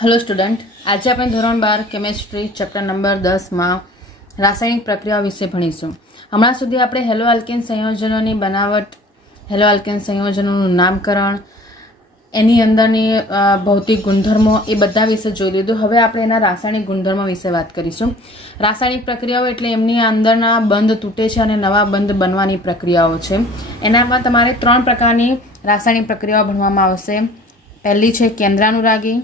Hello student, आज આપણે ધોરણ 12 કેમેસ્ટ્રી ચેપ્ટર નંબર 10 માં રાસાયણિક પ્રક્રિયાઓ વિશે ભણીશું। હમણાં સુધી આપણે હેલો આલ્કેન સંયોજનોની બનાવટ, હેલો આલ્કેન સંયોજનોનું નામકરણ, એની અંદરની ભૌતિક ગુણધર્મો એ બધા વિશે જોઈ લીધું। હવે આપણે એના રાસાયણિક ગુણધર્મો વિશે વાત કરીશું। રાસાયણિક પ્રક્રિયાઓ એટલે એમની અંદરના બંધ તૂટે છે અને નવા બંધ બનવાની પ્રક્રિયાઓ છે। એનામાં તમારે 3 પ્રકારની રાસાયણિક પ્રક્રિયાઓ ભણવામાં આવશે। પહેલી છે કેન્દ્રાનુરાગી,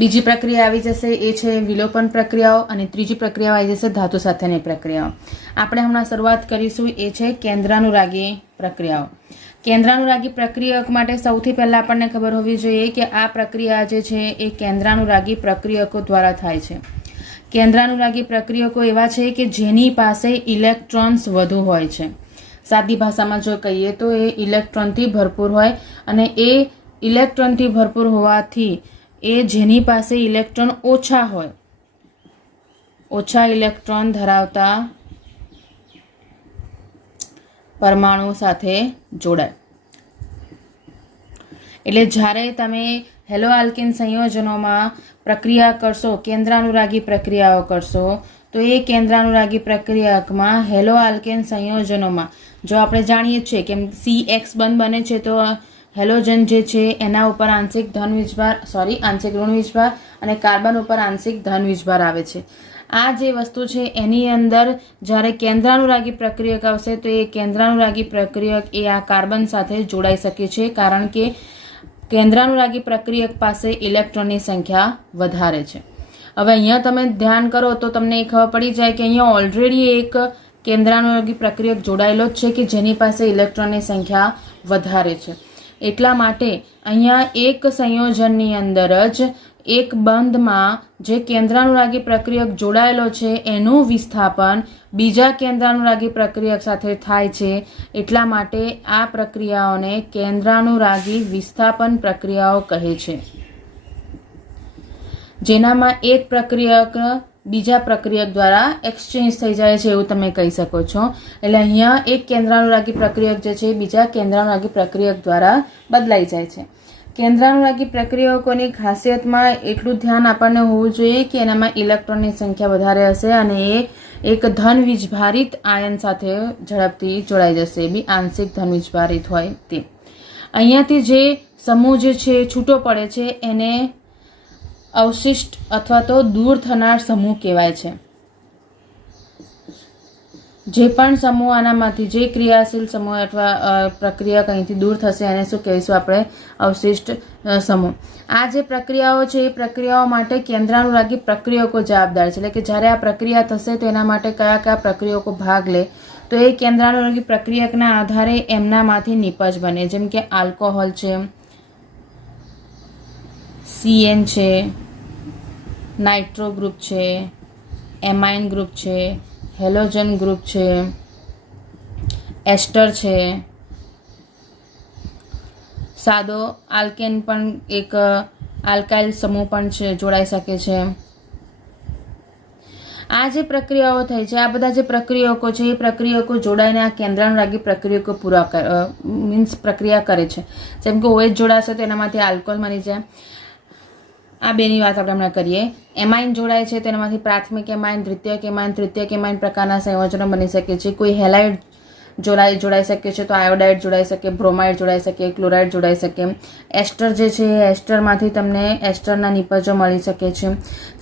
બીજી પ્રક્રિયા આવી જશે એ છે વિલોપન પ્રક્રિયાઓ અને ત્રીજી પ્રક્રિયા આવી જશે ધાતુ સાથેની પ્રક્રિયાઓ। આપણે હમણાં શરૂઆત કરીશું એ છે કેન્દ્રાનુરાગી પ્રક્રિયાઓ। કેન્દ્રાનુરાગી પ્રક્રિયક માટે સૌથી પહેલા આપણને ખબર હોવી જોઈએ કે આ પ્રક્રિયા જે છે એ કેન્દ્રાનુરાગી પ્રક્રિયકો દ્વારા થાય છે। કેન્દ્રાનુરાગી પ્રક્રિયકો એવા છે કે જેની પાસે ઇલેક્ટ્રોન્સ વધુ હોય છે। સાદી ભાષામાં જો કહીએ તો એ ઇલેક્ટ્રોનથી ભરપૂર હોય અને એ ઇલેક્ટ્રોનથી ભરપૂર હોવાથી એ જેની પાસે ઇલેક્ટ્રોન ઓછા હોય, ઓછા ઇલેક્ટ્રોન ધરાવતા પરમાણુ સાથે જોડાય। એટલે જ્યારે તમે હેલો આલ્કેન સંયોજનોમાં પ્રક્રિયા કરશો, કેન્દ્રાનુરાગી પ્રક્રિયાઓ કરશો, તો એ કેન્દ્રાનુરાગી પ્રક્રિયકમાં હેલો આલ્કેન સંયોજનોમાં જો આપણે જાણીએ છીએ કે CX બંધ બને છે તો હેલોજન જે છે એના ઉપર આંશિક ઋણ વીજભાર અને કાર્બન ઉપર આંશિક ધન વીજભાર આવે છે। આ જે વસ્તુ છે એની અંદર જ્યારે કેન્દ્રાનુરાગી પ્રક્રિયક આવશે તો એ કેન્દ્રાનુરાગી પ્રક્રિયક એ આ કાર્બન સાથે જોડાઈ શકે છે, કારણ કે કેન્દ્રાનુરાગી પ્રક્રિયક પાસે ઇલેક્ટ્રોનની સંખ્યા વધારે છે। હવે અહીંયા તમે ધ્યાન કરો તો તમને એ ખબર પડી જાય કે અહીંયા ઓલરેડી એક કેન્દ્રાનુરાગી પ્રક્રિયક જોડાયેલો જ છે કે જેની પાસે ઇલેક્ટ્રોનની સંખ્યા વધારે છે। એટલા માટે અહીંયા એક સંયોજનની અંદર જ એક બંધમાં જે કેન્દ્રાનુરાગી પ્રક્રિયક જોડાયેલો છે એનું વિસ્થાપન બીજા કેન્દ્રાનુરાગી પ્રક્રિયક સાથે થાય છે। એટલા માટે આ પ્રક્રિયાઓને કેન્દ્રાનુરાગી વિસ્થાપન પ્રક્રિયાઓ કહે છે, જેનામાં એક પ્રક્રિયક બીજા પ્રક્રિયક દ્વારા એક્સચેન્જ થઈ જાય છે એવું તમે કહી શકો છો। એટલે અહીંયા એક કેન્દ્રાનુરાગી પ્રક્રિયક જે છે બીજા કેન્દ્રાનુરાગી પ્રક્રિયક દ્વારા બદલાઈ જાય છે। કેન્દ્રાનુરાગી પ્રક્રિયકોની ખાસિયતમાં એટલું ધ્યાન આપણને હોવું જોઈએ કે એનામાં ઇલેક્ટ્રોનની સંખ્યા વધારે હશે અને એ એક ધન વીજભારિત આયન સાથે ઝડપથી જોડાઈ જશે, એ બી આંશિક ધન વીજભારિત હોય તે। અહીંયાથી જે સમૂહ જે છે છૂટો પડે છે એને અવશિષ્ટ અથવા તો દૂર થનાર સમૂહ કહેવાય છે। જે પણ સમૂહ આનામાંથી જે ક્રિયાશીલ સમૂહ અથવા પ્રક્રિયક અહીંથી દૂર થશે એને શું કહીશું આપણે? અવશિષ્ટ સમૂહ। આ જે પ્રક્રિયાઓ છે એ પ્રક્રિયાઓ માટે કેન્દ્રાનુરાગી પ્રક્રિયકો જવાબદાર છે। એટલે કે જ્યારે આ પ્રક્રિયા થશે તો એના માટે કયા કયા પ્રક્રિયકો ભાગ લે તો એ કેન્દ્રાનુરાગી પ્રક્રિયકના આધારે એમનામાંથી નિપજ બને। જેમ કે આલ્કોહોલ છે, CN છે, નાઇટ્રો ગ્રુપ છે, એમાઇન ગ્રુપ છે, હેલોજન ગ્રુપ છે, એસ્ટર છે, સાદો આલ્કેન પણ એક આલ્કાઇલ સમૂહ પણ છે, જોડાઈ શકે છે। આ જે પ્રક્રિયાઓ થઈ છે, આ બધા જે પ્રક્રિયકો છે એ પ્રક્રિયકો જોડાઈને આ કેન્દ્રાનુરાગી પ્રક્રિયકો પ્રક્રિયા કરે છે। જેમ કે OH જોડાશે તો એનામાંથી આલ્કોહોલ મળી જાય। આ બેની વાત આપણે હમણાં કરીએ। એમાઇન જોડાય છે તેનામાંથી પ્રાથમિક એમાઇન, તૃતીયક એમાઇન પ્રકારના સંયોજનો બની શકે છે। કોઈ હેલાઇડ જોડાઈ શકે છે તો આયોડાઇડ જોડાઈ શકે, બ્રોમાઇડ જોડાઈ શકે, ક્લોરાઇડ જોડાઈ શકે। એસ્ટર જે છે એસ્ટરમાંથી તમને એસ્ટરના નિપજો મળી શકે છે।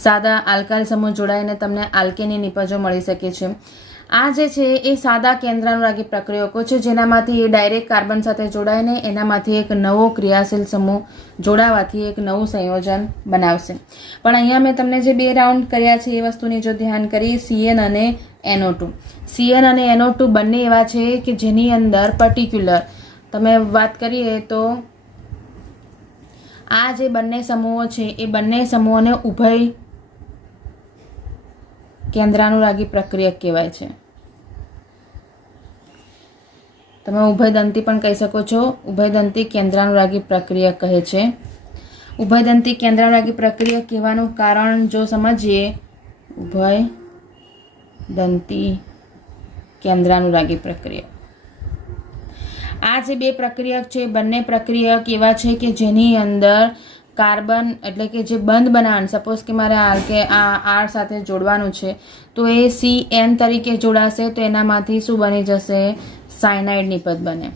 સાદા આલ્કાઇલ સમૂહ જોડાઈને તમને આલ્કેનની નિપજો મળી શકે છે। આ જે છે એ સાદા કેન્દ્રાનુરાગી પ્રક્રિયકો છે જેનામાંથી એ ડાયરેક્ટ કાર્બન સાથે જોડાઈને એનામાંથી એક નવો ક્રિયાશીલ સમૂહ જોડાવાથી એક નવું સંયોજન બનાવશે। પણ અહીંયા મેં તમને જે 2 રાઉન્ડ કર્યા છે એ વસ્તુની જો ધ્યાન કરીએ, CN અને NO2, CN અને NO2 બંને એવા છે કે જેની અંદર પર્ટિક્યુલર તમે વાત કરીએ તો આ જે બંને સમૂહો છે એ બંને સમૂહોને ઉભય કેન્દ્રાનુરાગી પ્રક્રિયક કહેવાય છે। તમે ઉભયદંતી પણ કહી શકો છો। ઉભયદંતી કેન્દ્રાનુરાગી પ્રક્રિયક કહે છે। ઉભયદંતી કેન્દ્રાનુરાગી પ્રક્રિયક કહેવાનું કારણ જો સમજીએ, ઉભયદંતી કેન્દ્રાનુરાગી પ્રક્રિયા આ જે બે પ્રક્રિયક છે બંને પ્રક્રિયક એવા છે કે જેની અંદર કાર્બન એટલે કે જે બંધ બનાવવાનું, સપોઝ કે મારે આર સાથે જોડવાનું છે તો એ CN તરીકે જોડાશે તો એનામાંથી શું બની જશે? સાયનાઇડની પદ બને.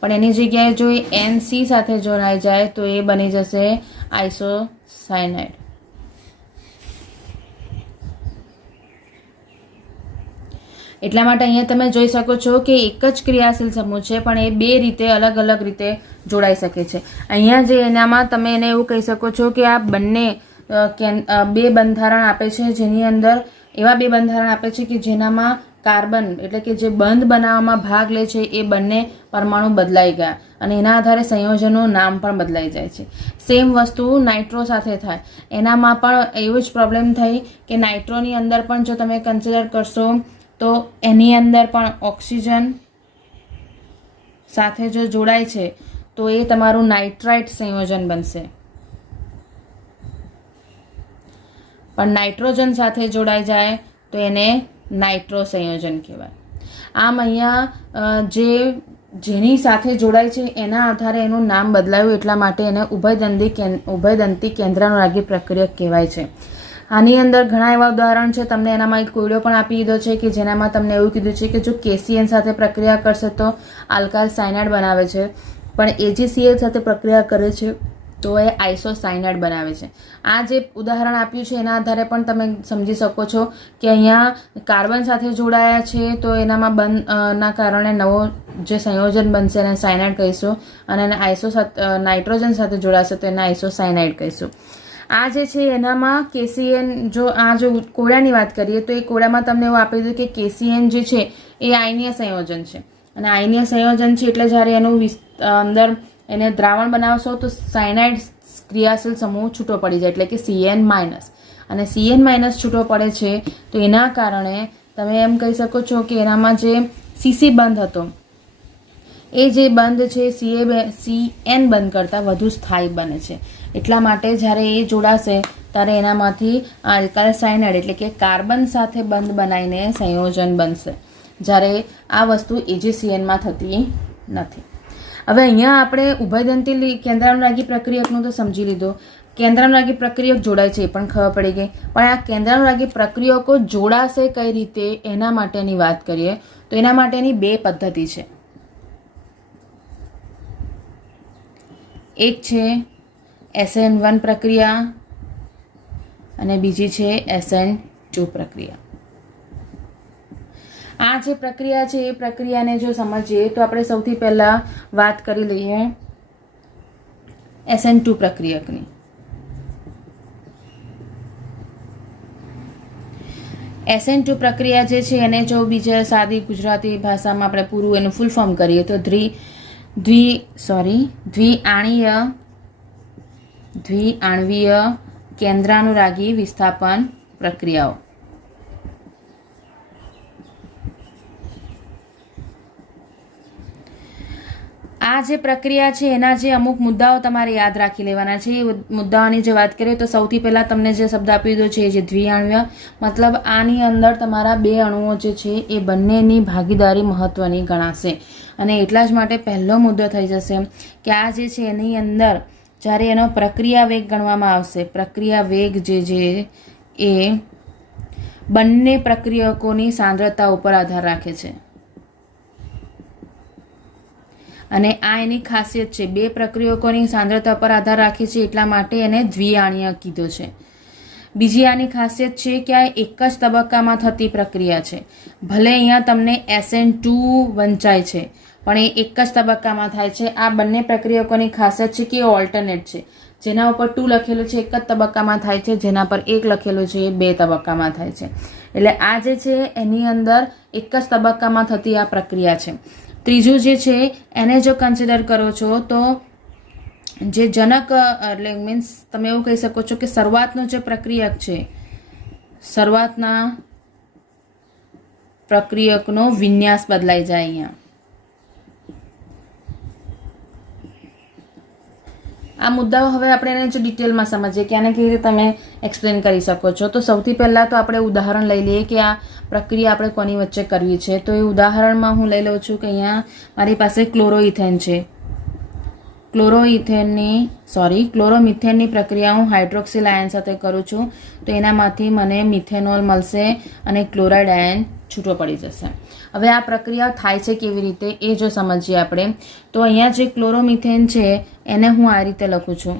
પણ એની જગ્યાએ જો એ NC સાથે જોડાઈ જાય તો એ બની જશે આઇસોસાયનાઇડ. એટલા માટે અહીંયા તમે જોઈ શકો છો કે એક જ ક્રિયાશીલ સમૂહ છે પણ એ બે રીતે અલગ અલગ રીતે જોડાઈ શકે છે. અહીંયા જે એનામાં તમે એને એવું કહી શકો છો કે આ બંને બે બંધારણ આપે છે, જેની અંદર એવા બે બંધારણ આપે છે કે જેનામાં કાર્બન એટલે કે જે બંધ બનાવવામાં ભાગ લે છે એ બંને પરમાણુ બદલાઈ ગયા અને એના આધારે સંયોજનનું નામ પણ બદલાઈ જાય છે. સેમ વસ્તુ નાઇટ્રો સાથે થાય. એનામાં પણ એવું જ પ્રોબ્લેમ થઈ કે નાઇટ્રોની અંદર પણ જો તમે કન્સિડર કરશો તો એની અંદર પણ ઓક્સિજન સાથે જો જોડાય છે તો એ તમારું નાઇટ્રાઇટ સંયોજન બનશે. પણ નાઇટ્રોજન સાથે જોડાઈ જાય તો એને નાઇટ્રો સંયોજન કહેવાય. આમ અહીંયા જેની સાથે જોડાય છે એના આધારે એનું નામ બદલાયું એટલા માટે એને ઉભયદંતી કેન્દ્રાનુરાગી પ્રક્રિયક કહેવાય છે. આની અંદર ઘણા એવા ઉદાહરણ છે. તમને એનામાં એક કોયડો પણ આપી દીધો છે કે જેનામાં તમને એવું કીધું છે કે જો KCN સાથે પ્રક્રિયા કરશે તો આલ્કાઇલ સાયનાઇડ બનાવે છે, પણ AgCl સાથે પ્રક્રિયા કરે છે તો એ આઇસોસાયનાઇડ બનાવે છે. આ જે ઉદાહરણ આપ્યું છે એના આધારે પણ તમે સમજી શકો છો કે અહીંયા કાર્બન સાથે જોડાયા છે તો એનામાં બંધના કારણે નવો જે સંયોજન બનશે એને સાયનાઇડ કહીશું અને એને નાઇટ્રોજન સાથે જોડાશે તો એને આઇસોસાયનાઇડ કહીશું. આ જે છે એનામાં KCN જો કોળાની વાત કરીએ તો એ કોળામાં તમને એવું આપી દીધું કે KCN જે છે એ આયનીય સંયોજન છે અને આયનીય સંયોજન છે એટલે જ્યારે એનું અંદર એને દ્રાવણ બનાવશો તો સાયનાઇડ ક્રિયાશીલ સમૂહ છૂટો પડી જાય એટલે કે CN- અને CN- છૂટો પડે છે તો એના કારણે તમે એમ કહી શકો છો કે એનામાં જે CC બંધ હતો એ જે બંધ છે CN બંધ કરતાં વધુ સ્થાયી બને છે. એટલા માટે જ્યારે એ જોડાશે ત્યારે એનામાંથી આલ્કાઇલ સાયનાઇડ એટલે કે કાર્બન સાથે બંધ બનાવીને સંયોજન બનશે, જ્યારે આ વસ્તુ AgCN માં થતી નથી. હવે અહીંયા આપણે ઉભયદંતી કેન્દ્રાનુરાગી પ્રક્રિયકનું તો સમજી લીધું. કેન્દ્રાનુરાગી પ્રક્રિયક જોડાય છે એ પણ ખબર પડી ગઈ. પણ આ કેન્દ્રાનુરાગી પ્રક્રિયકો જોડાશે કઈ રીતે એના માટેની વાત કરીએ તો એના માટેની બે પદ્ધતિ છે. એક છે SN1 પ્રક્રિયા અને બીજી છે SN2 પ્રક્રિયા. આ જે પ્રક્રિયા છે એ પ્રક્રિયાને જો સમજીએ તો આપણે સૌથી પહેલા વાત કરી લઈએ SN2 પ્રક્રિયકની. SN2 પ્રક્રિયા જે છે એને જો બીજા સાદી ગુજરાતી ભાષામાં આપણે પૂરું એનું ફૂલ ફોર્મ કરીએ તો દ્વિઆણવીય કેન્દ્રાનુરાગી વિસ્થાપન પ્રક્રિયાઓ. આ જે પ્રક્રિયા છે એના જે અમુક મુદ્દાઓ તમારે યાદ રાખી લેવાના છે. એ મુદ્દાઓની જે વાત કરીએ તો સૌથી પહેલાં તમને જે શબ્દ આપી દીધો છે એ જે દ્વિઆણવીય મતલબ આની અંદર તમારા બે અણુઓ જે છે એ બંનેની ભાગીદારી મહત્વની ગણાશે અને એટલા જ માટે પહેલો મુદ્દો થઈ જશે કે આ જે છે એની અંદર જ્યારે એનો પ્રક્રિયા વેગ ગણવામાં આવશે, પ્રક્રિયા વેગ જે એ બંને પ્રક્રિયકોની સાંદ્રતા ઉપર આધાર રાખે છે અને આ એની ખાસિયત છે. બે પ્રક્રિયકોની સાંદ્રતા પર આધાર રાખે છે એટલા માટે એને દ્વિઆણીય કીધો છે. બીજી આની ખાસિયત છે કે આ એક જ તબક્કામાં થતી પ્રક્રિયા છે. ભલે અહીંયા તમને SN2 વંચાય છે પણ એ એક જ તબક્કામાં થાય છે. આ બંને પ્રક્રિયકોની ખાસિયત છે કે એ ઓલ્ટરનેટ છે. જેના ઉપર 2 લખેલું છે એક જ તબક્કામાં થાય છે, જેના પર 1 લખેલું છે એ 2 તબક્કામાં થાય છે. એટલે આ જે છે એની અંદર એક જ તબક્કામાં થતી આ પ્રક્રિયા છે. ત્રીજું જે છે એને જો કન્સિડર કરો છો તો જે જનક એટલે મીન્સ તમે એવું કહી શકો છો કે શરૂઆતનો જે પ્રક્રિયક છે, શરૂઆતના પ્રક્રિયકનો વિન્યાસ બદલાઈ જાય. અહીંયા આ મુદ્દાઓ હવે આપણે એને જો ડિટેલમાં સમજીએ કે આને કેવી રીતે તમે એક્સપ્લેન કરી શકો છો. તો સૌથી પહેલાં તો આપણે ઉદાહરણ લઈ લઈએ કે આ પ્રક્રિયા આપણે કોની વચ્ચે કરવી છે. તો એ ઉદાહરણમાં હું લઈ લઉં છું કે અહીંયા મારી પાસે ક્લોરોઇથેન છે. ક્લોરોમિથેનની પ્રક્રિયા હું હાઇડ્રોક્સિલ આયન સાથે કરું છું તો એનામાંથી મને મિથેનોલ મળશે અને ક્લોરાઇડ આયન છૂટો પડી જશે. હવે આ પ્રક્રિયા થાય છે કેવી રીતે એ જો સમજીએ આપણે, તો અહીંયા જે ક્લોરોમિથેન છે એને હું આ રીતે લખું છું.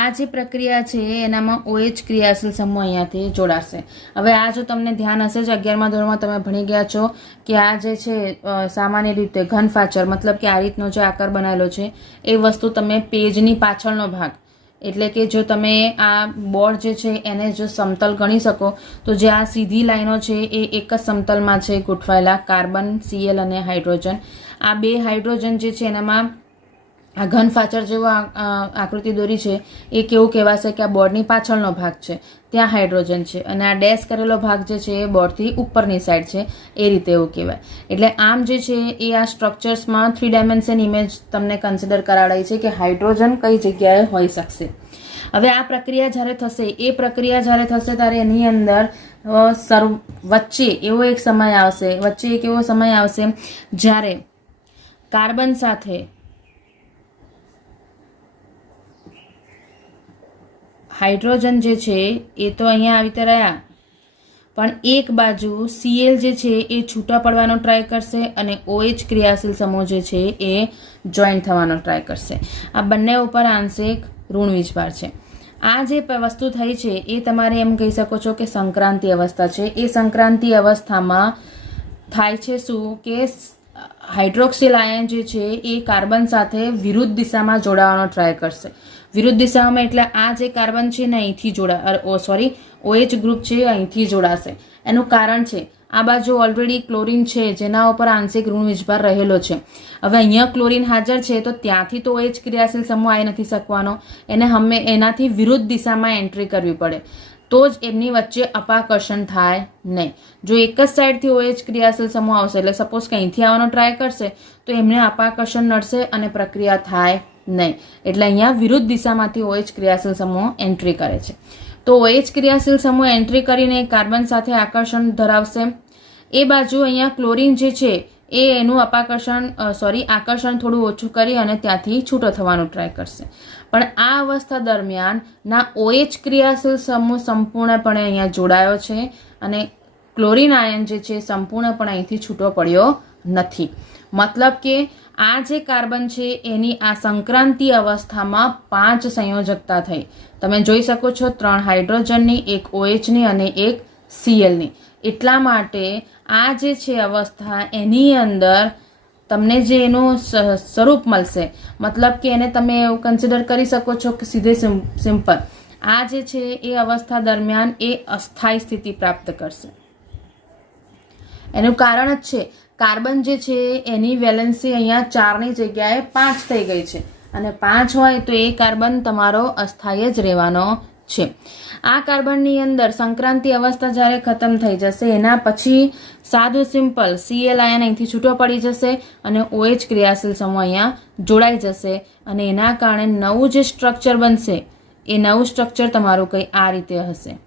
આ જે પ્રક્રિયા છે એનામાં OH ક્રિયાશીલ સમૂહ અહીંયાથી જોડાશે. હવે આ જો તમને ધ્યાન હશે જ 11મા ધોરણમાં તમે ભણી ગયા છો કે આ જે છે સામાન્ય રીતે ઘન ફાચર મતલબ કે આ રીતનો જે આકાર બનાવેલો છે એ વસ્તુ તમે પેજની પાછળનો ભાગ એટલે કે જો તમે આ બોર્ડ જે છે એને જો સમતલ ગણી શકો તો જે આ સીધી લાઈનો છે એ એક જ સમતલમાં છે ગોઠવાયેલા, કાર્બન, Cl અને હાઇડ્રોજન. આ બે હાઇડ્રોજન જે છે એનામાં આ ઘન ફાચર જેવો આકૃતિ દોરી છે એ કેવું કહેવાશે કે આ બોર્ડની પાછળનો ભાગ છે, ત્યાં હાઇડ્રોજન છે અને આ ડેશ કરેલો ભાગ જે છે એ બોર્ડથી ઉપરની સાઈડ છે, એ રીતે એવું કહેવાય. એટલે આમ જે છે એ આ સ્ટ્રક્ચર્સમાં 3 ડાયમેન્શન ઇમેજ તમને કન્સિડર કરાવડાય છે કે હાઇડ્રોજન કઈ જગ્યાએ હોઈ શકશે. હવે આ પ્રક્રિયા જ્યારે થશે ત્યારે એની અંદર વચ્ચે એક એવો સમય આવશે જ્યારે કાર્બન સાથે હાઇડ્રોજન જે છે એ તો અહીંયા આવી રીતે રહ્યા, પણ એક બાજુ Cl જે છે એ છૂટા પડવાનો ટ્રાય કરશે અને OH ક્રિયાશીલ સમૂહ જે છે એ જોઈન્ટ થવાનો ટ્રાય કરશે. આ બંને ઉપર આંશિક ઋણ વીજભાર છે. આ જે વસ્તુ થઈ છે એ તમારે એમ કહી શકો છો કે સંક્રાંતિ અવસ્થા છે. એ સંક્રાંતિ અવસ્થામાં થાય છે શું કે હાઇડ્રોક્સિલ આયન જે છે એ કાર્બન સાથે વિરુદ્ધ દિશામાં જોડાવાનો ટ્રાય કરશે. વિરુદ્ધ દિશામાં એટલે આ જે કાર્બન છે ને અહીંથી OH ગ્રુપ છે અહીંથી જોડાશે. એનું કારણ છે આ બાજુ ઓલરેડી ક્લોરીન છે જેના ઉપર આંશિક ઋણ વીજભાર રહેલો છે. હવે અહીંયા ક્લોરીન હાજર છે તો ત્યાંથી તો OH ક્રિયાશીલ સમૂહ આવી નથી શકવાનો, એને એનાથી વિરુદ્ધ દિશામાં એન્ટ્રી કરવી પડે તો જ એમની વચ્ચે અપાકર્ષણ થાય નહીં. જો એક જ સાઈડથી OH ક્રિયાશીલ સમૂહ આવશે એટલે સપોઝ કે અહીંથી આવવાનો ટ્રાય કરશે તો એમને અપાકર્ષણ નડશે અને પ્રક્રિયા થાય નહીં. એટલે અહીંયા વિરુદ્ધ દિશામાંથી OH ક્રિયાશીલ સમૂહ એન્ટ્રી કરે છે. તો OH ક્રિયાશીલ સમૂહ એન્ટ્રી કરીને કાર્બન સાથે આકર્ષણ ધરાવશે. એ બાજુ અહીંયા ક્લોરીન જે છે એ એનું આકર્ષણ થોડું ઓછું કરી અને ત્યાંથી છૂટો થવાનો ટ્રાય કરશે. પણ આ અવસ્થા દરમિયાન ના OH ક્રિયાશીલ સમૂહ સંપૂર્ણપણે અહીંયા જોડાયો છે અને ક્લોરીન આયન જે છે સંપૂર્ણપણે અહીંથી છૂટો પડ્યો નથી. મતલબ કે આ જે કાર્બન છે એની આ સંક્રાંતિ અવસ્થામાં 5 સંયોજકતા થઈ. તમે જોઈ શકો છો 3 હાઇડ્રોજનની, 1 OHની અને 1 Clની. એટલા માટે આ જે છે અવસ્થા એની અંદર તમને જે એનું સ્વરૂપ મળશે મતલબ કે એને તમે એવું કન્સિડર કરી શકો છો કે સીધે સિમ્પલ આ જે છે એ અવસ્થા દરમિયાન એ અસ્થાયી સ્થિતિ પ્રાપ્ત કરશે. એનું કારણ જ છે કાર્બન જે છે એની વેલેન્સી અહીંયા 4ની જગ્યાએ 5 થઈ ગઈ છે અને 5 હોય તો એ કાર્બન તમારો અસ્થાયી જ રહેવાનો છે. આ કાર્બનની અંદર સંક્રાંતિ અવસ્થા જ્યારે ખતમ થઈ જશે એના પછી સાદું સિમ્પલ Cl આયન અહીંથી છૂટો પડી જશે અને OH ક્રિયાશીલ સમૂહ અહીંયા જોડાઈ જશે અને એના કારણે નવું જે સ્ટ્રક્ચર બનશે એ નવું સ્ટ્રક્ચર તમારું કંઈ આ રીતે હશે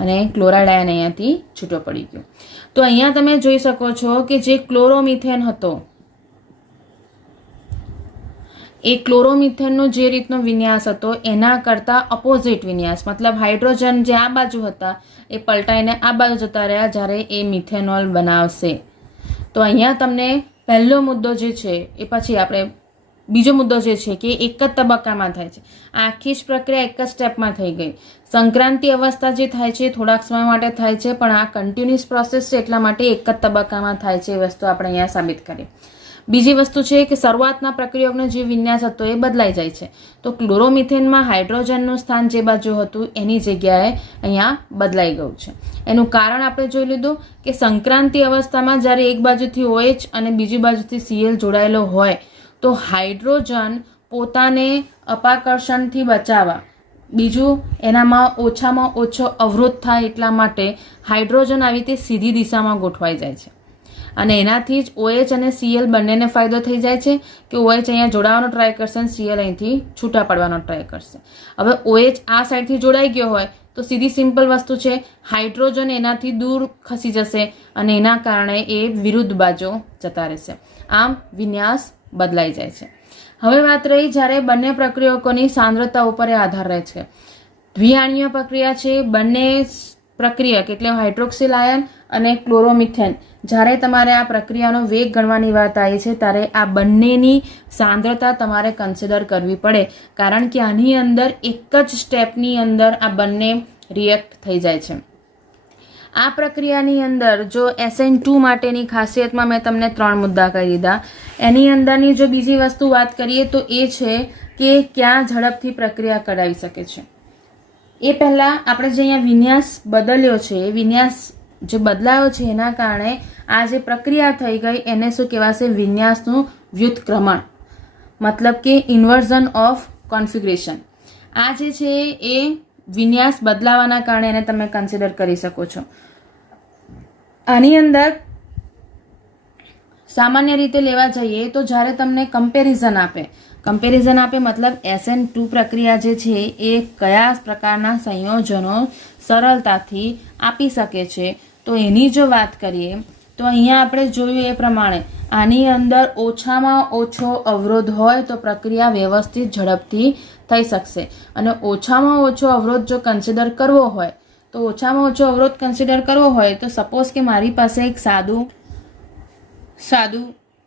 અને ક્લોરાઇડ આયન અહીંયાથી છૂટો પડી ગયો. તો અહીંયા તમે જોઈ શકો છો કે જે ક્લોરોમિથેન હતો એ ક્લોરોમિથેનનો જે રીતનો વિન્યાસ હતો એના કરતાં અપોઝિટ વિન્યાસ મતલબ હાઇડ્રોજન જે આ બાજુ હતા એ પલટાઈને આ બાજુ જતા રહ્યા જ્યારે એ મિથેનોલ બનાવશે. તો અહીંયા તમને પહેલો મુદ્દો જે છે એ પછી આપણે બીજો મુદ્દો જે છે કે એક જ તબક્કામાં થાય છે. આખી જ પ્રક્રિયા એક જ સ્ટેપમાં થઈ ગઈ. સંક્રાંતિ અવસ્થા જે થાય છે થોડાક સમય માટે થાય છે પણ આ કન્ટિન્યુઅસ પ્રોસેસ છે એટલા માટે એક જ તબક્કામાં થાય છે. એ વસ્તુ આપણે અહીંયા સાબિત કરી. બીજી વસ્તુ છે કે શરૂઆતના પ્રક્રિયકનો જે વિન્યાસ હતો એ બદલાઈ જાય છે. તો ક્લોરોમિથેનમાં હાઇડ્રોજનનું સ્થાન જે બાજુ હતું એની જગ્યાએ અહીંયા બદલાઈ ગયું છે. એનું કારણ આપણે જોઈ લીધું કે સંક્રાંતિ અવસ્થામાં જ્યારે એક બાજુથી OH અને બીજી બાજુથી Cl જોડાયેલો હોય તો હાઇડ્રોજન પોતાને અપાકર્ષણથી બચાવવા બીજું એનામાં ઓછામાં ઓછો અવરોધ થાય એટલા માટે હાઇડ્રોજન આવી રીતે સીધી દિશામાં ગોઠવાઈ જાય છે અને એનાથી જ OH અને Cl બંનેને ફાયદો થઈ જાય છે કે OH અહીંયા જોડાવાનો ટ્રાય કરશે અને Cl અહીંથી છૂટા પડવાનો ટ્રાય કરશે. હવે OH આ સાઈડથી જોડાઈ ગયો હોય તો સીધી સિમ્પલ વસ્તુ છે, હાઇડ્રોજન એનાથી દૂર ખસી જશે અને એના કારણે એ વિરુદ્ધ બાજુ જતા રહેશે. આમ વિન્યાસ બદલાઈ જાય છે. હવે વાત રહી જ્યારે બંને પ્રક્રિયકોની સાંદ્રતા ઉપર આધાર રહે છે. દ્વિઆણીય પ્રક્રિયા છે, બંને પ્રક્રિયક એટલે હાઇડ્રોક્સિલ આયન અને ક્લોરોમિથેન, જ્યારે તમારે આ પ્રક્રિયાનો વેગ ગણવાની વાત આવી છે ત્યારે આ બંનેની સાંદ્રતા તમારે કન્સિડર કરવી પડે, કારણ કે આની અંદર એક જ સ્ટેપની અંદર આ બંને રિએક્ટ થઈ જાય છે. આ પ્રક્રિયાની અંદર જો SN2 માટેની ખાસિયતમાં મેં તમને 3 મુદ્દા કહી દીધા. એની અંદરની જો બીજી વસ્તુ વાત કરીએ તો એ છે કે ક્યાં ઝડપથી પ્રક્રિયા કરાવી શકે છે. એ પહેલાં આપણે જે અહીંયા વિન્યાસ બદલ્યો છે, એ વિન્યાસ જે બદલાયો છે એના કારણે આ જે પ્રક્રિયા થઈ ગઈ એને શું કહેવાશે? વિન્યાસનું વ્યુત્ક્રમણ, મતલબ કે ઇન્વર્ઝન ઓફ કોન્ફિગરેશન. આ જે છે એ વિન્યાસ બદલાવાના કારણે એને તમે કન્સિડર કરી શકો છો. આની અંદર સામાન્ય રીતે લેવા જઈએ તો જ્યારે તમને કમ્પેરિઝન આપે મતલબ SN2 પ્રક્રિયા જે છે એ કયા પ્રકારના સંયોજનો સરળતાથી આપી શકે છે, તો એની જો વાત કરીએ તો અહીંયા આપણે જોયું એ પ્રમાણે આની અંદર ઓછામાં ઓછો અવરોધ હોય તો પ્રક્રિયા વ્યવસ્થિત ઝડપથી થઈ શકશે. અને ઓછામાં ઓછો અવરોધ જો કન્સિડર કરવો હોય તો સપોઝ કે મારી પાસે એક સાદું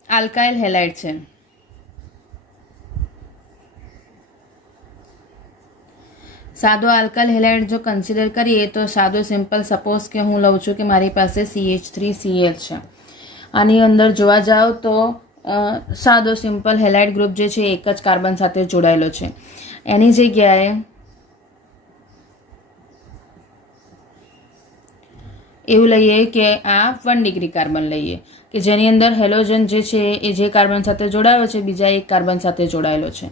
આલ્કાઇલ હેલાઇડ છે. સાદો આલ્કાઇલ હેલાઇડ જો કન્સિડર કરીએ તો સાદો સિમ્પલ સપોઝ કે હું લઉં છું કે મારી પાસે CH3Cl છે. આની અંદર જોવા જાઓ તો સાદો સિમ્પલ હેલાઇડ ગ્રુપ જે છે એક જ કાર્બન સાથે જોડાયેલો છે. એની જગ્યાએ એવું લઈએ કે આ 1 ડિગ્રી કાર્બન લઈએ કે જેની અંદર હેલોજન જે છે એ જે કાર્બન સાથે જોડાયો છે બીજા એક કાર્બન સાથે જોડાયેલો છે.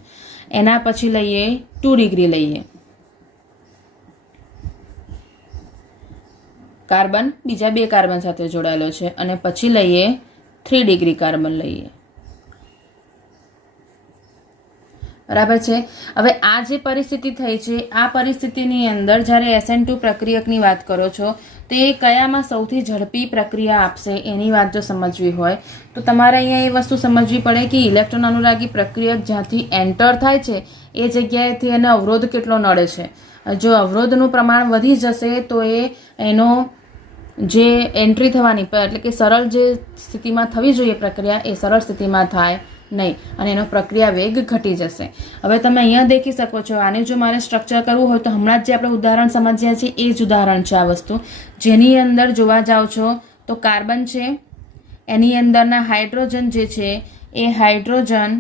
એના પછી લઈએ 2 ડિગ્રી લઈએ કાર્બન બીજા 2 કાર્બન સાથે જોડાયેલો છે અને પછી લઈએ 3 ડિગ્રી કાર્બન લઈએ. બરાબર છે. હવે આ જે પરિસ્થિતિ થઈ છે આ પરિસ્થિતિની અંદર જ્યારે SN2 પ્રક્રિયકની વાત કરો છો તો એ કયામાં સૌથી ઝડપી પ્રક્રિયા આપશે એની વાત જો સમજવી હોય તો તમારે અહીંયા એ વસ્તુ સમજવી પડે કે ઇલેક્ટ્રોન અનુરાગી પ્રક્રિયક જ્યાંથી એન્ટર થાય છે એ જગ્યાએથી એને અવરોધ કેટલો નડે છે. જો અવરોધનું પ્રમાણ વધી જશે તો એનો જે એન્ટ્રી થવાની એટલે કે સરળ જે સ્થિતિમાં થવી જોઈએ પ્રક્રિયા એ સરળ સ્થિતિમાં થાય નહીં અને એનો પ્રક્રિયા વેગ ઘટી જશે. હવે તમે અહીંયા દેખી શકો છો. આને જો મારે સ્ટ્રક્ચર કરવું હોય તો હમણાં જ જે આપણે ઉદાહરણ સમજ્યા છીએ એ જ ઉદાહરણ છે આ વસ્તુ, જેની અંદર જોવા જાઓ છો તો કાર્બન છે, એની અંદરના હાઇડ્રોજન જે છે એ હાઇડ્રોજન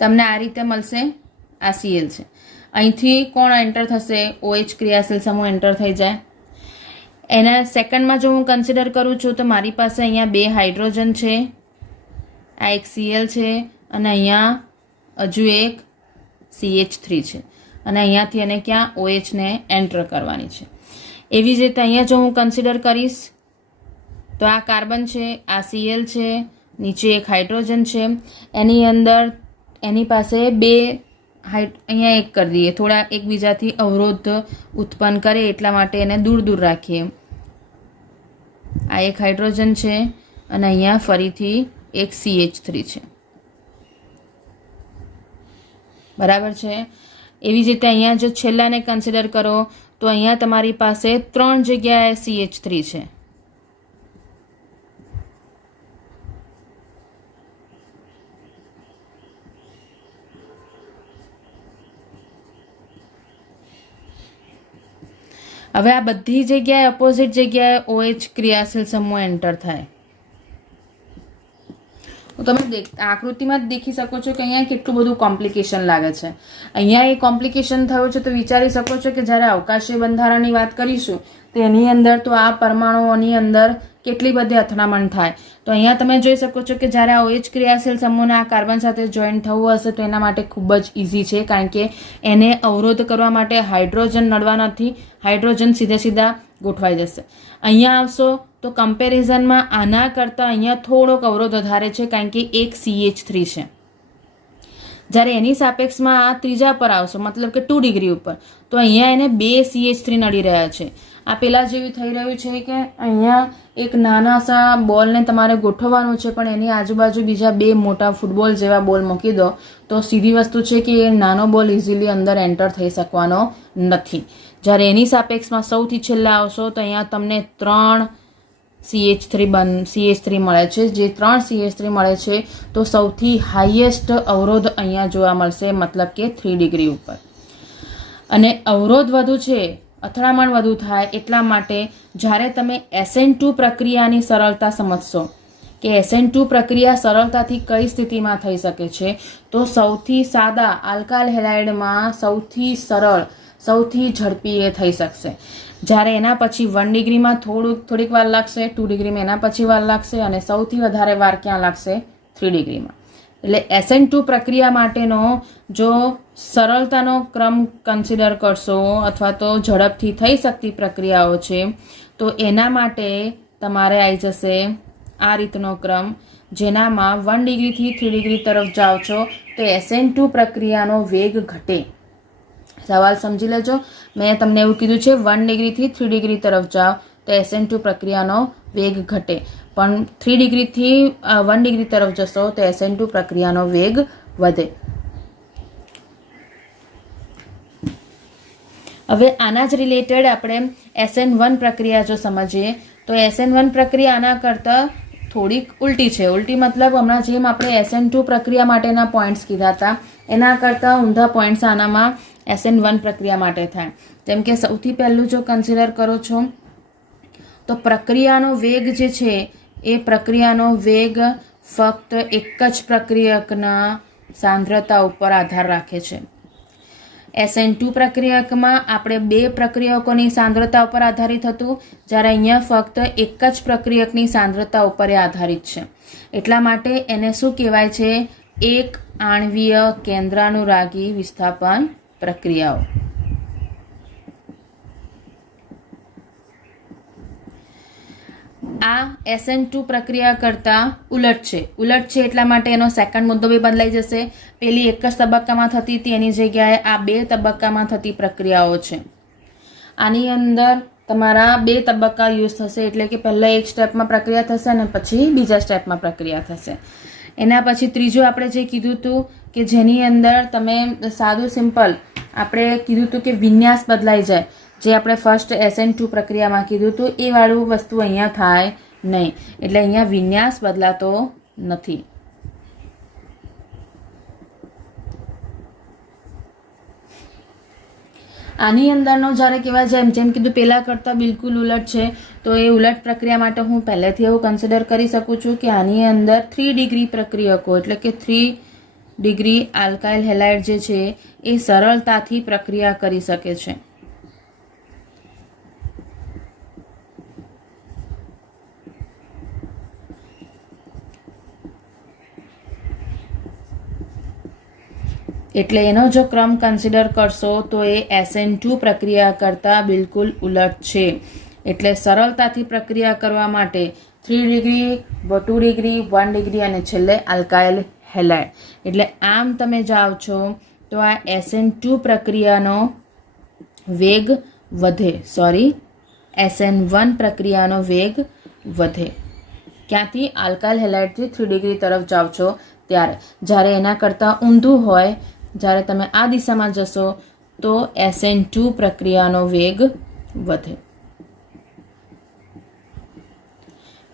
તમને આ રીતે મળશે. આ Cl છે. અહીંથી કોણ એન્ટર થશે? OH ક્રિયાશીલ સમૂહ એન્ટર થઈ જાય. એના સેકન્ડમાં જો હું કન્સિડર કરું છું તો મારી પાસે અહીંયા 2 હાઇડ્રોજન છે, આ એક Cl છે અને અહીંયા હજુ એક CH3 છે અને અહીંયાથી એને ક્યાં OH ને એન્ટર કરવાની છે. એવી જ રીતે અહીંયા જો હું કન્સિડર કરીશ તો આ કાર્બન છે, આ Cl છે, નીચે એક હાઇડ્રોજન છે, એની અંદર એની પાસે 2 અહીંયા એક કરી દઈએ, થોડા એકબીજાથી અવરોધ ઉત્પન્ન કરે એટલા માટે એને દૂર દૂર રાખીએ. આ એક હાઇડ્રોજન છે અને અહીંયા ફરીથી એક CH3 છે. બરાબર છે. એવી જ રીતે અહીંયા જો છેલ્લાને કન્સિડર કરો તો અહીંયા તમારી પાસે 3 જગ્યાએ CH3 છે. હવે આ બધી જગ્યાએ ઓપોઝિટ જગ્યાએ OH ક્રિયાશીલ સમૂહ એન્ટર થાય. તમે આકૃતિમાં જ દેખી શકો છો કે અહીંયા કેટલું બધું કોમ્પ્લિકેશન લાગે છે. અહીંયા એ કોમ્પ્લિકેશન થયું છે તો વિચારી શકો છો કે જ્યારે અવકાશીય બંધારણની વાત કરીશું તો એની અંદર તો આ પરમાણુઓની અંદર કેટલી બધી અથડામણ થાય. તો અહીંયા તમે જોઈ શકો છો કે જ્યારે આ OH ક્રિયાશીલ સમૂહના આ કાર્બન સાથે જોઈન થવું હશે તો એના માટે ખૂબ જ ઇઝી છે, કારણ કે એને અવરોધ કરવા માટે હાઇડ્રોજન નડવા નથી, હાઇડ્રોજન સીધા ગોઠવાઈ જશે. અહીંયા આવશો તો કમ્પેરિઝનમાં આના કરતાં અહીંયા થોડોક અવરોધ વધારે છે, કારણ કે એક CH3 છે. જ્યારે એની સાપેક્ષમાં આ ત્રીજા પર આવશો, મતલબ કે 2 ડિગ્રી ઉપર, તો અહીંયા એને 2 CH3 નડી રહ્યા છે. આ પેલા જેવી થઈ રહ્યું છે કે અહીંયા એક નાના સા બોલને તમારે ગોઠવવાનું છે, પણ એની આજુબાજુ બીજા 2 મોટા ફૂટબોલ જેવા બોલ મૂકી દો તો સીધી વસ્તુ છે કે એ નાનો બોલ ઇઝીલી અંદર એન્ટર થઈ શકવાનો નથી. જ્યારે એની સાપેક્ષમાં સૌથી છેલ્લે આવશો તો અહીંયા તમને 3 CH3 મળે છે. જે 3 CH3 મળે છે તો સૌથી હાઈએસ્ટ અવરોધ અહીંયા જોવા મળશે, મતલબ કે 3 ડિગ્રી ઉપર. અને અવરોધ વધુ છે, અથડામણ વધુ થાય એટલા માટે જ્યારે તમે SN2 પ્રક્રિયાની સરળતા સમજશો કે SN2 પ્રક્રિયા સરળતાથી કઈ સ્થિતિમાં થઈ શકે છે, તો સૌથી સાદા આલ્કાઇલ હેલાઇડમાં સૌથી સરળ, સૌથી ઝડપી એ થઈ શકશે. જ્યારે એના પછી 1 ડિગ્રીમાં થોડીક વાર લાગશે, 2 ડિગ્રીમાં એના પછી વાર લાગશે, અને સૌથી વધારે વાર ક્યાં લાગશે? 3 ડિગ્રીમાં. એટલે SN2 પ્રક્રિયા માટેનો જો સરળતાનો ક્રમ કન્સિડર કરશો અથવા તો ઝડપથી થઈ શકતી પ્રક્રિયાઓ છે તો એના માટે તમારે આવી જશે આ રીતનો ક્રમ, જેનામાં 1 ડિગ્રીથી 3 ડિગ્રી તરફ જાઓ છો તો SN2 પ્રક્રિયાનો વેગ ઘટે. સવાલ સમજી લેજો, મેં તમને એવું કીધું છે 1 ડિગ્રીથી 3 ડિગ્રી તરફ જાઓ તો SN2 પ્રક્રિયાનો વેગ ઘટે, પણ 3 ડિગ્રીથી 1 ડિગ્રી તરફ જશો તો SN2 પ્રક્રિયાનો વેગ વધે. હવે આના જ રિલેટેડ આપણે SN1 પ્રક્રિયા જો સમજીએ તો SN1 પ્રક્રિયા આના કરતાં થોડીક ઉલટી છે. ઉલટી મતલબ હમણાં જેમ આપણે SN2 પ્રક્રિયા માટેના પોઈન્ટ્સ કીધા હતા એના કરતાં ઊંધા પોઈન્ટ્સ આનામાં SN1 પ્રક્રિયા માટે થાય. જેમ કે સૌથી પહેલું જો કન્સિડર કરો છો તો પ્રક્રિયાનો વેગ જે છે એ પ્રક્રિયાનો વેગ ફક્ત એક જ પ્રક્રિયકના સાંદ્રતા ઉપર આધાર રાખે છે. SN2 પ્રક્રિયકમાં આપણે 2 પ્રક્રિયકોની સાંદ્રતા ઉપર આધારિત હતું, જ્યારે અહીંયા ફક્ત એક જ પ્રક્રિયકની સાંદ્રતા ઉપર એ આધારિત છે. એટલા માટે એને શું કહેવાય છે? એક આણ્વીય કેન્દ્રાનુરાગી વિસ્થાપન પ્રક્રિયાઓ. આ SN2 પ્રક્રિયા કરતાં ઉલટ છે. એટલા માટે એનો સેકન્ડ મુદ્દો બી બદલાઈ જશે. પેલી એક જ તબક્કામાં થતી હતી એની જગ્યાએ આ 2 તબક્કામાં થતી પ્રક્રિયાઓ છે. આની અંદર તમારા 2 તબક્કા યુઝ થશે, એટલે કે પહેલા એક સ્ટેપમાં પ્રક્રિયા થશે અને પછી બીજા સ્ટેપમાં પ્રક્રિયા થશે. એના પછી ત્રીજું આપણે જે કીધું હતું કે જેની અંદર તમે સાદું સિમ્પલ આપણે કીધું હતું કે વિન્યાસ બદલાઈ જાય, જે આપણે ફર્સ્ટ SN2 પ્રક્રિયામાં કીધું હતું એ વાળું વસ્તુ અહીંયા થાય નહીં. એટલે અહીંયા વિન્યાસ બદલાતો નથી. આની અંદરનો જ્યારે કહેવાય જેમ કીધું પહેલાં કરતાં બિલકુલ ઉલટ છે, તો એ ઉલટ પ્રક્રિયા માટે હું પહેલેથી એવું કન્સિડર કરી શકું છું કે આની અંદર 3 ડિગ્રી પ્રક્રિયકો એટલે કે 3 ડિગ્રી આલ્કાઇલ હેલાઇડ જે છે એ સરળતાથી પ્રક્રિયા કરી શકે છે. એટલે એનો જો ક્રમ કન્સિડર કરશો તો એ SN2 પ્રક્રિયા કરતાં બિલકુલ ઉલટ છે. એટલે સરળતાથી પ્રક્રિયા કરવા માટે 3 ડિગ્રી, 2 ડિગ્રી, 1 ડિગ્રી અને છેલ્લે આલ્કાઇલ હેલાઇડ. એટલે આમ તમે જાઓ છો તો આ SN2 પ્રક્રિયાનો વેગ વધે, SN1 પ્રક્રિયાનો વેગ વધે. ક્યાંથી? આલ્કાઇલ હેલાઇડથી 3 ડિગ્રી તરફ જાઓ છો ત્યારે. જ્યારે એના કરતાં ઊંધું હોય, જ્યારે તમે આ દિશામાં જશો તો SN2 પ્રક્રિયાનો વેગ વધે.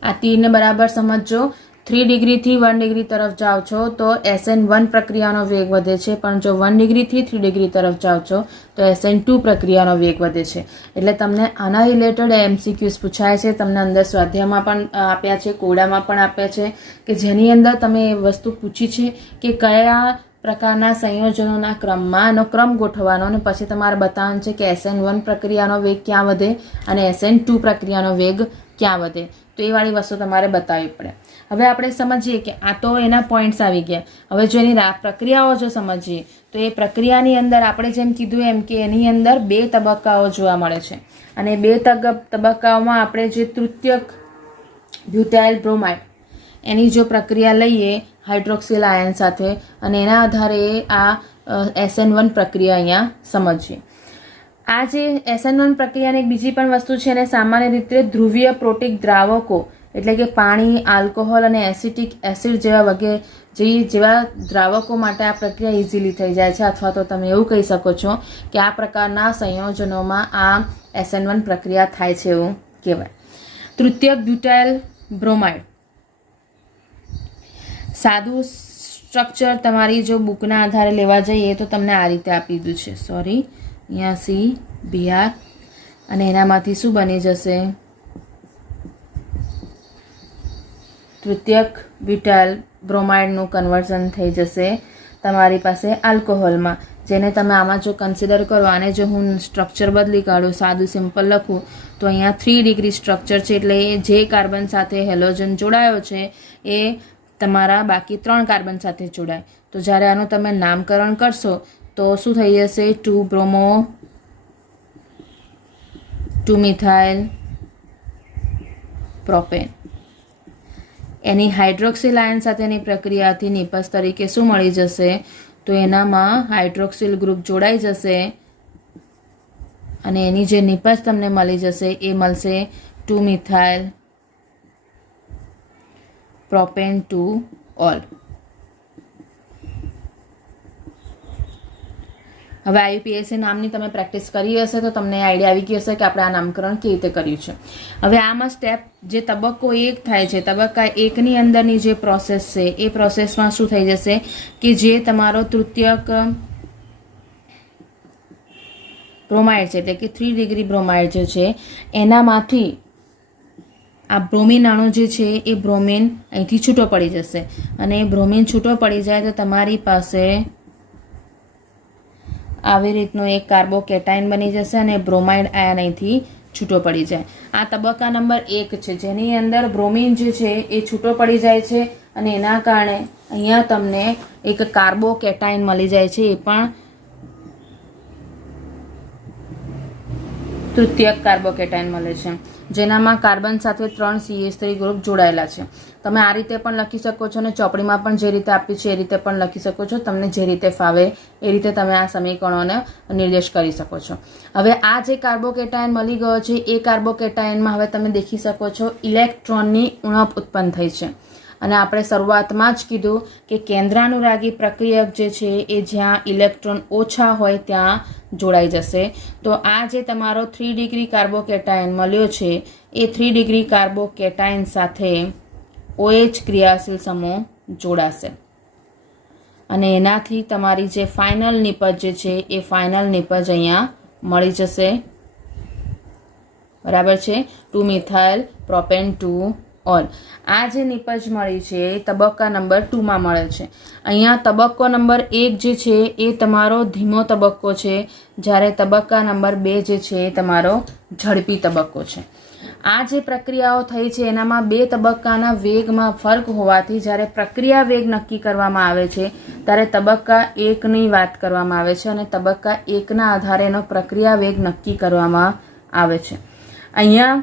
આ તીરને બરાબર સમજો. 3 ડિગ્રીથી 1 ડિગ્રી તરફ જાઓ છો તો SN1 પ્રક્રિયાનો વેગ વધે છે, પણ જો 1 ડિગ્રીથી 3 ડિગ્રી તરફ જાઓ છો તો SN2 પ્રક્રિયાનો વેગ વધે છે. એટલે તમને આના રિલેટેડ MCQs પૂછાય છે, તમને અંદર સ્વાધ્યાયમાં પણ આપ્યા છે, કોડામાં પણ આપ્યા છે, કે જેની અંદર તમે એ વસ્તુ પૂછી છે કે કયા પ્રકારના સંયોજનોના ક્રમમાં એનો ક્રમ ગોઠવવાનો અને પછી તમારે બતાવવાનું છે કે SN1 પ્રક્રિયાનો વેગ ક્યાં વધે અને SN2 પ્રક્રિયાનો વેગ ક્યાં વધે, તો એ વાળી વસ્તુ તમારે બતાવવી પડે. હવે આપણે સમજીએ કે આ તો એના પોઈન્ટ્સ આવી ગયા. હવે જો એની પ્રક્રિયાઓ જો સમજીએ તો એ પ્રક્રિયાની અંદર આપણે જેમ કીધું એમ કે એની અંદર 2 તબક્કાઓ જોવા મળે છે. અને 2 તબક્કાઓમાં આપણે જે તૃતીયક બ્યુટાઇલ બ્રોમાઇડ એની જો પ્રક્રિયા લઈએ હાઇડ્રોક્સિલ આયન સાથે, અને એના આધારે આ SN1 પ્રક્રિયા અહીંયા સમજીએ. આ જે SN1 પ્રક્રિયાની એક બીજી પણ વસ્તુ છે, અને સામાન્ય રીતે ધ્રુવીય પ્રોટીક દ્રાવકો એટલે કે પાણી, આલ્કોહોલ અને એસિટિક એસિડ જેવા દ્રાવકો માટે આ પ્રક્રિયા ઇઝીલી થઈ જાય છે, અથવા તો તમે એવું કહી શકો છો કે આ પ્રકારના સંયોજનોમાં આ SN1 પ્રક્રિયા થાય છે એવું કહેવાય. તૃતીયક બ્યુટાઇલ બ્રોમાઇડ સાદું સ્ટ્રક્ચર તમારી જો બુકના આધારે લેવા જઈએ તો તમને આ રીતે આપી દીધું છે. અહીંયા CBr અને એનામાંથી શું બની જશે? તૃતીયક બ્યુટાઇલ બ્રોમાઇડનું કન્વર્ઝન થઈ જશે તમારી પાસે આલ્કોહોલમાં, જેને તમે આમાં જો કન્સિડર કરો, આને જો હું સ્ટ્રક્ચર બદલી કાઢું, સાદું સિમ્પલ લખું તો અહીંયા 3 ડિગ્રી સ્ટ્રક્ચર છે, એટલે જે કાર્બન સાથે હેલોજન જોડાયો છે એ તમારા બાકી 3 કાર્બન સાથે જોડાય. તો જ્યારે આનું તમે નામકરણ કરશો તો શું થઈ જશે? 2 બ્રોમો 2 મિથાઇલ પ્રોપેન. એની હાઇડ્રોક્સિલ આયન સાથેની પ્રક્રિયાથી નિપજ તરીકે શું મળી જશે? તો એનામાં હાઇડ્રોક્સિલ ગ્રુપ જોડાઈ જશે, અને એની જે નિપજ તમને મળી જશે એ મળશે 2 મિથાઇલ પ્રોપેન 2 ઓલ. હવે IUPAC નામની તમે પ્રેક્ટિસ કરી હશે તો તમને આઈડિયા આવી ગઈ હશે કે આપણે આ નામકરણ કેવી રીતે કર્યું છે. હવે આમાં સ્ટેપ જે તબક્કો 1 થાય છે, તબક્કા 1ની અંદરની જે પ્રોસેસ છે એ પ્રોસેસમાં શું થઈ જશે કે જે તમારો તૃતીયક બ્રોમાઇડ છે એટલે કે 3 ડિગ્રી બ્રોમાઇડ જે છે એનામાંથી આ બ્રોમિન અણુ જે છે એ બ્રોમિન અહીંથી છૂટો પડી જશે, અને બ્રોમિન છૂટો પડી જાય તો તમારી પાસે આવી રીતનું એક કાર્બોકેટાઇન બની જશે અને બ્રોમાઇડ આયન અહીંથી છૂટો પડી જાય. આ તબક્કા નંબર 1 છે, જેની અંદર બ્રોમિન જે છે એ છૂટો પડી જાય છે, અને એના કારણે અહીંયા તમને એક કાર્બોકેટાઇન મળી જાય છે, એ પણ તૃતીયક કાર્બોકેટાઇન મળે છે, જેનામાં કાર્બન સાથે 3 CH3 ગ્રુપ જોડાયેલા છે. તમે આ રીતે પણ લખી શકો છો, અને ચોપડીમાં પણ જે રીતે આપી છે એ રીતે પણ લખી શકો છો. તમને જે રીતે ફાવે એ રીતે તમે આ સમીકરણોને નિર્દેશ કરી શકો છો. હવે આ જે કાર્બોકેટાઇન મળી ગયો છે એ કાર્બોકેટાઇનમાં હવે તમે દેખી શકો છો ઇલેક્ટ્રોનની ઉણપ ઉત્પન્ન થઈ છે, અને આપણે શરૂઆતમાં જ કીધું કે કેન્દ્રાનુરાગી પ્રક્રિયક જે છે એ જ્યાં ઇલેક્ટ્રોન ઓછા હોય ત્યાં જોડાઈ જશે. તો આ જે તમારો 3 ડિગ્રી કાર્બોકેટાઇન મળ્યો છે એ 3 ડિગ્રી કાર્બોકેટાઇન સાથે OH ક્રિયાશીલ સમૂહ જોડાશે, અને એનાથી તમારી જે ફાઇનલ નિપજ જે છે એ ફાઇનલ નિપજ અહીંયા મળી જશે. બરાબર છે? 2 મિથાઇલ પ્રોપેન 2 ઓલ. આ જે નિપજ મળી છે એ તબક્કા નંબર 2માં મળે છે. અહીંયા તબક્કો નંબર 1 જે છે એ તમારો ધીમો તબક્કો છે, જ્યારે તબક્કા નંબર 2 જે છે એ તમારો ઝડપી તબક્કો છે. આ જે પ્રક્રિયાઓ થઈ છે એનામાં 2 તબક્કાના વેગમાં ફરક હોવાથી જ્યારે પ્રક્રિયા વેગ નક્કી કરવામાં આવે છે ત્યારે તબક્કા 1ની વાત કરવામાં આવે છે, અને તબક્કા 1ના આધારે એનો પ્રક્રિયા વેગ નક્કી કરવામાં આવે છે. અહીંયા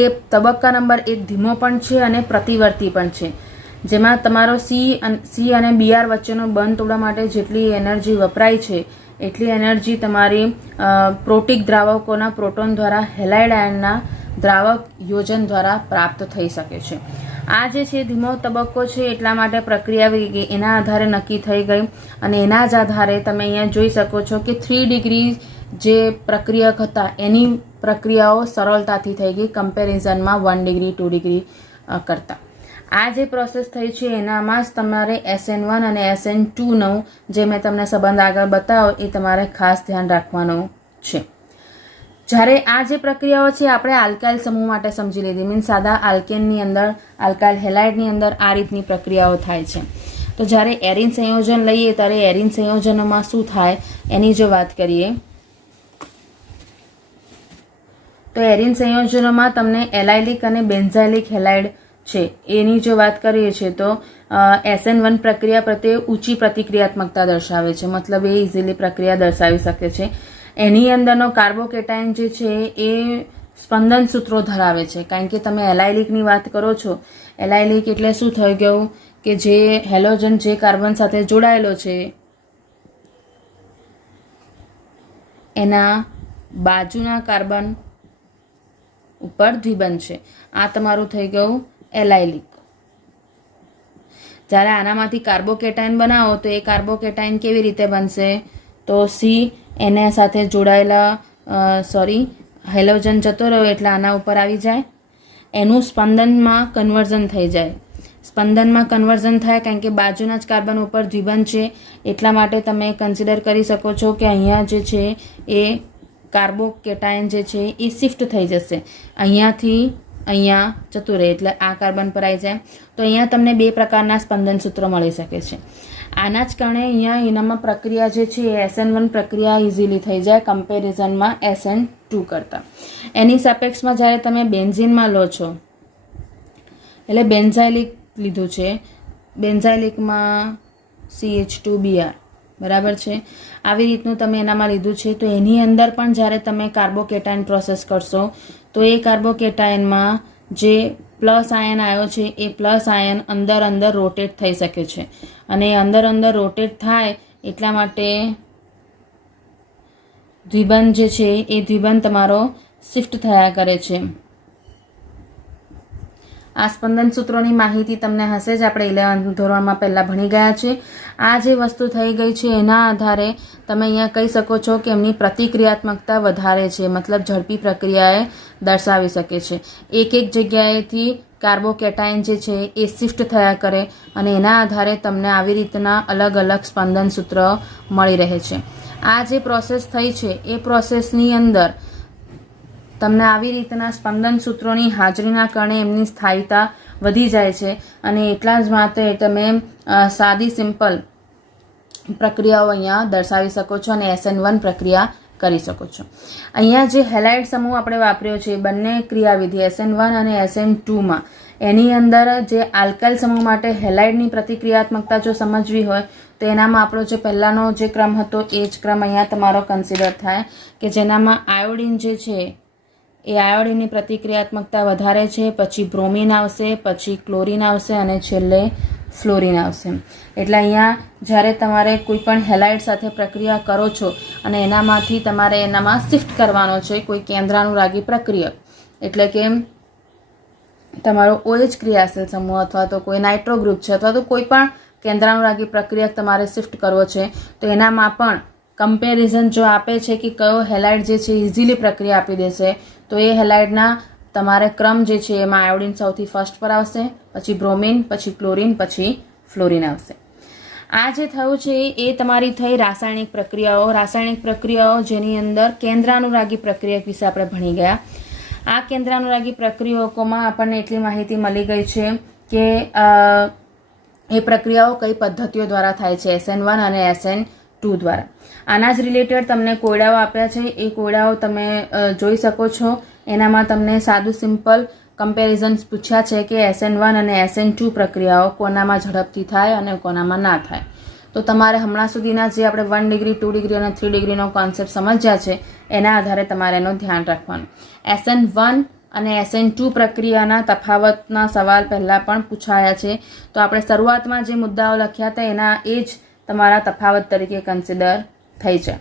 એ તબક્કા નંબર 1 ધીમો પણ છે અને પ્રતિવર્તી પણ છે, જેમાં તમારો C અને Br વચ્ચેનો બંધ તોડવા માટે જેટલી એનર્જી વપરાય છે એટલી એનર્જી તમારી પ્રોટીક દ્રાવકોના પ્રોટોન દ્વારા હેલાઇડ આયનના દ્રાવક યોજન દ્વારા પ્રાપ્ત થઈ શકે છે. આ જે છે ધીમો તબક્કો છે, એટલા માટે પ્રક્રિયા વેગ એના આધારે નક્કી થઈ ગઈ, અને એના જ આધારે તમે અહીંયા જોઈ શકો છો કે 3 ડિગ્રી જે પ્રક્રિયક હતા એની પ્રક્રિયાઓ સરળતાથી થઈ ગઈ કમ્પેરિઝનમાં 1 ડિગ્રી 2 ડિગ્રી કરતાં. આ જે પ્રોસેસ થઈ છે એનામાં જ તમારે SN1 અને SN2નો જે મેં તમને સંબંધ આગળ બતાવ્યો એ તમારે ખાસ ધ્યાન રાખવાનું છે. જ્યારે આ જે પ્રક્રિયાઓ છે આપણે આલ્કાઇલ સમૂહ માટે સમજી લીધી, મીન્સ સાદા આલ્કેનની અંદર, આલ્કાઇલ હેલાઇડની અંદર આ રીતની પ્રક્રિયાઓ થાય છે. તો જ્યારે એરિન સંયોજન લઈએ ત્યારે એરિન સંયોજનોમાં શું થાય એની જો વાત કરીએ તો એરિન સંયોજનોમાં તમને એલાઇલિક અને બેન્ઝાઇલિક હેલાઇડ છે એની જો વાત કરીએ છીએ તો SN1 પ્રક્રિયા પ્રત્યે ઊંચી પ્રતિક્રિયાત્મકતા દર્શાવે છે, મતલબ એ ઇઝીલી પ્રક્રિયા દર્શાવી શકે છે. એની અંદરનો કાર્બોકેટાઇન જે છે એ સ્પંદન સૂત્રો ધરાવે છે, કારણ કે તમે એલાઇલિકની વાત કરો છો. એલાઇલિક એટલે શું થઈ ગયું કે જે હેલોજન જે કાર્બન સાથે જોડાયેલો છે એના બાજુના કાર્બન ઉપર દ્વિબંધ છે. આ તમારું થઈ ગયું એલાઇલિક. જ્યારે આનામાંથી કાર્બોકેટાઇન બનાવો તો એ કાર્બોકેટાઇન કેવી રીતે બનશે? તો સી એના સાથે જોડાયેલા હેલોજન જતો રહ્યો એટલે આના ઉપર આવી જાય, એનું સ્પંદનમાં કન્વર્ઝન થઈ જાય. સ્પંદનમાં કન્વર્ઝન થાય કારણ કે બાજુના જ કાર્બન ઉપર દ્વિબંધ છે, એટલા માટે તમે કન્સિડર કરી શકો છો કે અહીંયા જે છે એ કાર્બોકેટાઇન જે છે એ શિફ્ટ થઈ જશે, અહીંયાથી અહીંયા જતું રહે એટલે આ કાર્બન પર આવી જાય. તો અહીંયા તમને બે પ્રકારના સ્પંદન સૂત્રો મળી શકે છે. આના જ કારણે અહીંયા એનામાં પ્રક્રિયા જે છે એ SN1 પ્રક્રિયા ઇઝીલી થઈ જાય કમ્પેરિઝનમાં SN2 કરતાં. એની સાપેક્ષમાં જ્યારે તમે બેન્ઝીનમાં લો છો, એટલે બેન્ઝાઇલિક લીધું છે, બેન્ઝાઇલિકમાં CH2Br બરાબર છે, આવી રીતનું તમે એનામાં લીધું છે. તો એની અંદર પણ જ્યારે તમે કાર્બોકેટાઇન પ્રોસેસ કરશો તો એ કાર્બોકેટાઇનમાં જે પ્લસ આયન આવ્યો છે એ પ્લસ આયન અંદર રોટેટ થઈ શકે છે, અને અંદર રોટેટ થાય એટલા માટે દ્વિબંધ જે છે એ દ્વિબંધ તમારો શિફ્ટ થયા કરે છે. આ સ્પંદન સૂત્રોની માહિતી તમને હશે જ, આપણે 11th ધોરણમાં પહેલાં ભણી ગયા છે. આ જે વસ્તુ થઈ ગઈ છે એના આધારે તમે અહીંયા કહી શકો છો કે એમની પ્રતિક્રિયાત્મકતા વધારે છે, મતલબ ઝડપી પ્રક્રિયાએ દર્શાવી શકે છે. એક જગ્યાએથી કાર્બોકેટાઇન જે છે એ શિફ્ટ થયા કરે અને એના આધારે તમને આવી રીતના અલગ અલગ સ્પંદન સૂત્ર મળી રહે છે. આ જે પ્રોસેસ થઈ છે એ પ્રોસેસની અંદર તમને આવી રીતના સ્પંદન સૂત્રોની હાજરીના કારણે એમની સ્થાયીતા વધી જાય છે, અને એટલા જ માટે તમે સાદી સિમ્પલ પ્રક્રિયાઓ અહીંયા દર્શાવી શકો છો અને SN1 પ્રક્રિયા કરી શકો છો. અહીંયા જે હેલાઇડ સમૂહ આપણે વાપર્યો છે બંને ક્રિયાવિધિ SN1 અને SN2માં, એની અંદર જે આલ્કાઇલ સમૂહ માટે હેલાઇડની પ્રતિક્રિયાત્મકતા જો સમજવી હોય તો એનામાં આપણો જે પહેલાંનો જે ક્રમ હતો એ જ ક્રમ અહીંયા તમારો કન્સિડર થાય, કે જેનામાં આયોડિન જે છે એ આયોડિનની પ્રતિક્રિયાત્મકતા વધારે છે, પછી બ્રોમિન આવશે, પછી ક્લોરિન આવશે અને છેલ્લે ફ્લોરિન આવશે. એટલે અહીંયા જ્યારે તમારે કોઈ પણ હેલાઇડ સાથે પ્રક્રિયા કરો છો અને એનામાંથી તમારે એનામાં શિફ્ટ કરવાનો છે કોઈ કેન્દ્રાનુરાગી પ્રક્રિયક, એટલે કે તમારો OH ક્રિયાશીલ સમૂહ અથવા તો કોઈ નાઇટ્રો ગ્રુપ છે અથવા તો કોઈ પણ કેન્દ્રાનુરાગી પ્રક્રિયક તમારે શિફ્ટ કરવો છે, તો એનામાં પણ કમ્પેરિઝન જો આપે છે કે કયો હેલાઇડ જે છે ઇઝીલી પ્રક્રિયા આપી દેશે, તો એ હેલાઇડના તમારે ક્રમ જે છે એમાં આયોડિન સૌથી ફર્સ્ટ પર આવશે, પછી બ્રોમિન, પછી ક્લોરિન, પછી ફ્લોરિન આવશે. આ જે થયું છે એ તમારી થઈ રાસાયણિક પ્રક્રિયાઓ. રાસાયણિક પ્રક્રિયાઓ જેની અંદર કેન્દ્રાનુરાગી પ્રક્રિયક વિશે આપણે ભણી ગયા. આ કેન્દ્રાનુરાગી પ્રક્રિયકોમાં આપણને એટલી માહિતી મળી ગઈ છે કે એ પ્રક્રિયાઓ કઈ પદ્ધતિઓ દ્વારા થાય છે, SN1 અને SN2 દ્વારા. આના જ રિલેટેડ તમને કોયડાઓ આપ્યા છે, એ કોયડાઓ તમે જોઈ શકો છો. એનામાં તમને સાદું સિમ્પલ કમ્પેરિઝન્સ પૂછ્યા છે કે SN1 અને SN2 પ્રક્રિયાઓ કોનામાં ઝડપથી થાય અને કોનામાં ના થાય. તો તમારે હમણાં સુધીના જે આપણે 1 ડિગ્રી 2 ડિગ્રી અને 3 ડિગ્રીનો કોન્સેપ્ટ સમજ્યા છે એના આધારે તમારે એનું ધ્યાન રાખવાનું. SN1 અને SN2 પ્રક્રિયાના તફાવતના સવાલ પહેલાં પણ પૂછાયા છે, તો આપણે શરૂઆતમાં જે મુદ્દાઓ લખ્યા હતા એના એ જ તમારા તફાવત તરીકે કન્સિડર થઈ છે.